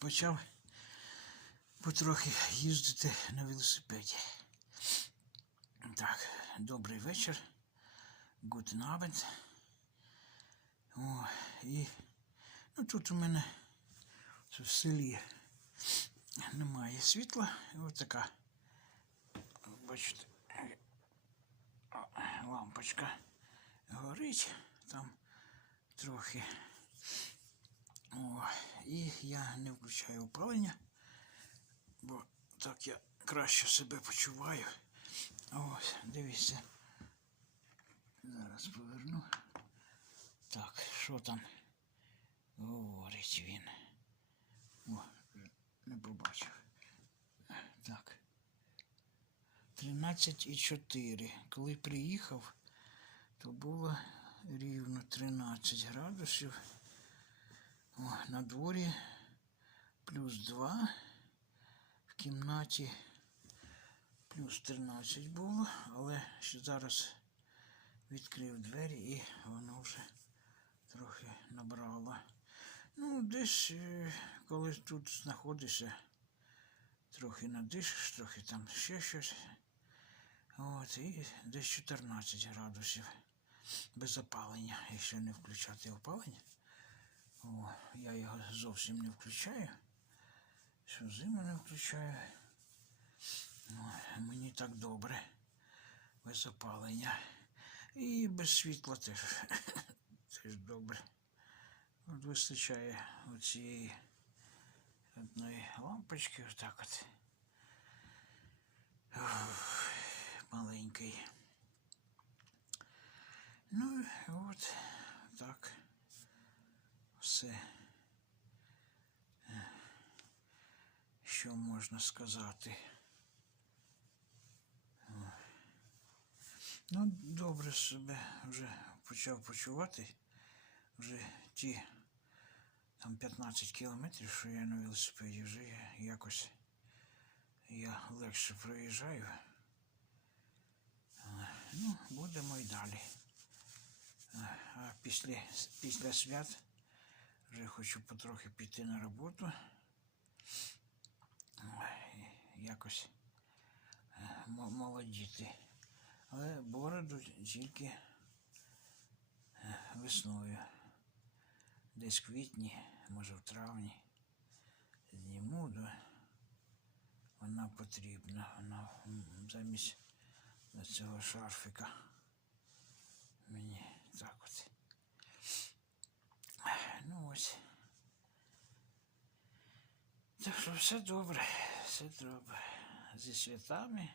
почав потрохи їздити на велосипеді. Так, добрий вечір. Гутен Абend. О, і ну, тут у мене в селі немає світла. Ось така, бачите, лампочка горить там трохи. О, і я не включаю опалення, бо так я краще себе почуваю. Ось, дивіться. Зараз поверну. Так, що там говорить він? О, не побачив. Так. 13,4. Коли приїхав, то було рівно 13 градусів. На дворі плюс 2. В кімнаті плюс 13 було, але ще зараз відкрив двері і воно вже трохи набрало. Ну, десь, е, коли тут знаходишся, трохи надишиш, трохи там ще щось. От, і десь 14 градусів без опалення, якщо не включати опалення. О, я його зовсім не включаю. Що зиму не включаю. Ну, мені так добре. Без опалення. І без світла теж. Теж добре. От вистачає оцієї одної лампочки, отак от. Маленький. Ну, от так. Все. Е, Що можна сказати? Ну, добре себе вже почав почувати. Вже ті там 15 кілометрів, що я на велосипеді, вже якось я легше проїжджаю. Ну, будемо й далі. А а після, після свят вже хочу потрохи піти на роботу. Якось е, молодіти. Але бороду тільки е, весною. Десь квітні, може в травні. Зніму, да. Вона потрібна. Вона замість цього шарфика. Мені так от. Ну ось. Так що все добре, все добре. Зі святами.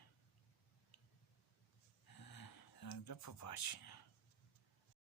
Так, до побачення.